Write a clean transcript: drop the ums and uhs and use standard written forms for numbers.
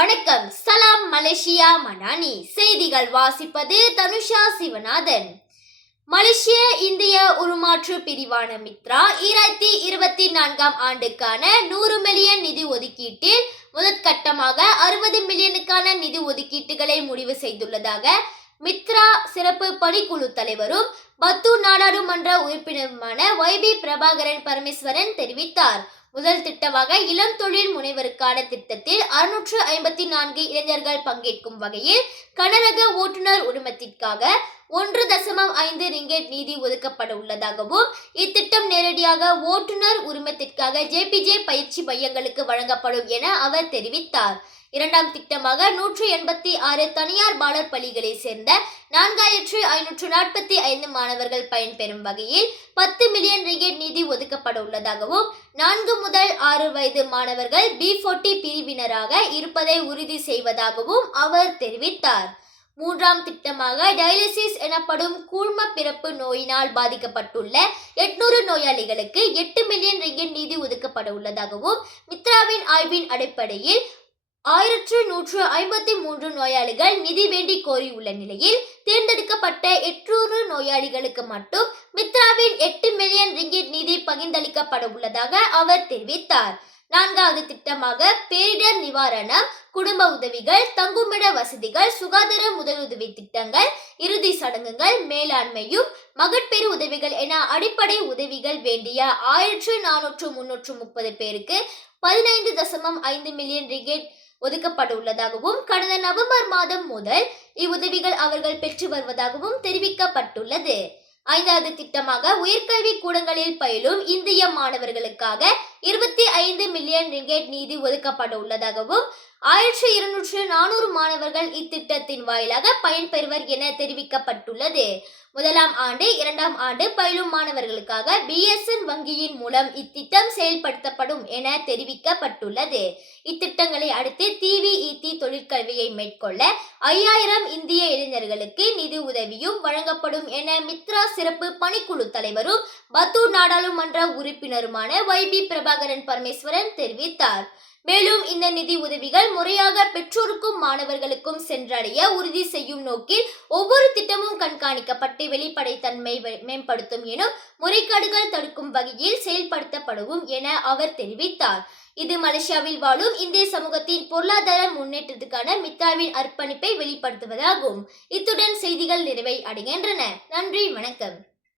வணக்கம். சலாம் மலேசியா மடானி செய்திகள் வாசிப்பது தனுஷா சிவநாதன். மலேசிய இந்திய உருமாற்று பிரிவான மித்ரா 2024 ஆண்டுக்கான 100 மில்லியன் நிதி ஒதுக்கீட்டில் முதற்கட்டமாக 60 மில்லியனுக்கான நிதி ஒதுக்கீட்டுகளை முடிவு செய்துள்ளதாக மித்ரா சிறப்பு பணிக்குழு தலைவரும் பத்து நாடாளுமன்ற உறுப்பினருமான YB பிரபாகரன் பரமேஸ்வரன் தெரிவித்தார். முதல் திட்டமாக இளம் தொழில் முனைவருக்கான திட்டத்தில் 654 இளைஞர்கள் பங்கேற்கும் வகையில் கனரக ஓட்டுநர் உரிமத்திற்காக 1.5 ரிங்கெட் நிதி ஒதுக்கப்பட உள்ளதாகவும் இத்திட்டம் நேரடியாக ஓட்டுநர் உரிமத்திற்காக JPJ பயிற்சி மையங்களுக்கு வழங்கப்படும் என அவர் தெரிவித்தார். இரண்டாம் திட்டமாக 186 தனியார் பாலர் பள்ளிகளை சேர்ந்த 4545 மாணவர்கள் பயன்பெறும் வகையில் 10 மில்லியன் ரிங்கெட் நிதி ஒதுக்கப்பட உள்ளதாகவும் 4 முதல் 6 வயது மாணவர்கள் B40 பிரிவினராக இருப்பதை உறுதி செய்வதாகவும் அவர் தெரிவித்தார். மூன்றாம் திட்டமாக டயாலிசிஸ் எனப்படும் கூழ்ம பிறப்பு நோயினால் பாதிக்கப்பட்டுள்ள 800 நோயாளிகளுக்கு 8 மில்லியன் ரிங்கெட் நிதி ஒதுக்கப்பட உள்ளதாகவும் மித்ராவின் ஆய்வின் அடிப்படையில் 1153 நோயாளிகள் நிதி வேண்டி கோரியுள்ள நிலையில் தேர்ந்தெடுக்கப்பட்ட 800 நோயாளிகளுக்கு மட்டும் மித்ராவின் 8 மில்லியன் ரிங்கெட் நிதி பகிர்ந்தளிக்கப்பட உள்ளதாக அவர் தெரிவித்தார். நான்காவது திட்டமாக பேரிடர் நிவாரணம், குடும்ப உதவிகள், தங்குமிட வசதிகள், சுகாதார முதலுதவி திட்டங்கள், இறுதி சடங்குகள், மேலாண்மையும் மகட்பேறு உதவிகள் என அடிப்படை உதவிகள் வேண்டிய 1430 பேருக்கு 15.5 மில்லியன் ரிங்கெட் ஒதுக்கப்பட உள்ளதாகவும் கடந்த நவம்பர் மாதம் முதல் இவ்வுதவிகள் அவர்கள் பெற்று வருவதாகவும் தெரிவிக்கப்பட்டுள்ளது. ஐந்தாவது திட்டமாக உயர்கல்வி கூடங்களில் பயிலும் இந்திய மாணவர்களுக்காக 25 மில்லியன் ரிங்கெட் நிதி ஒதுக்கப்பட உள்ளதாகவும் 1200 மாணவர்கள் இத்திட்டத்தின் வாயிலாக பயன்பெறுவர் என தெரிவிக்கப்பட்டுள்ளது. முதலாம் ஆண்டு, இரண்டாம் ஆண்டு பயிலும் மாணவர்களுக்காக BSN வங்கியின் மூலம் இத்திட்டம் செயல்படுத்தப்படும் என தெரிவிக்கப்பட்டுள்ளது. இத்திட்டங்களை அடுத்து TVET தொழிற்கல்வியை மேற்கொள்ள 5000 இந்திய இளைஞர்களுக்கு நிதி உதவியும் வழங்கப்படும் என மித்ரா சிறப்பு பணிக்குழு தலைவரும் பத்து நாடாளுமன்ற உறுப்பினருமான YB பிரபாகரன் பரமேஸ்வரன் தெரிவித்தார். மேலும் இந்த நிதி உதவிகள் முறையாக பெற்றோருக்கும் மாணவர்களுக்கும் சென்றடைய உறுதி செய்யும் நோக்கில் ஒவ்வொரு திட்டமும் கண்காணிக்கப்பட்டு வெளிப்படைத்தன்மை மேம்படுத்தும் எனும் முறைகேடுகள் தடுக்கும் வகையில் செயல்படுத்தப்படும் என அவர் தெரிவித்தார். இது மலேசியாவில் வாழும் இந்திய சமூகத்தின் பொருளாதார முன்னேற்றத்துக்கான மித்ராவின் அர்ப்பணிப்பை வெளிப்படுத்துவதாகும். இத்துடன் செய்திகள் நிறைவை அடைகின்றன. நன்றி, வணக்கம்.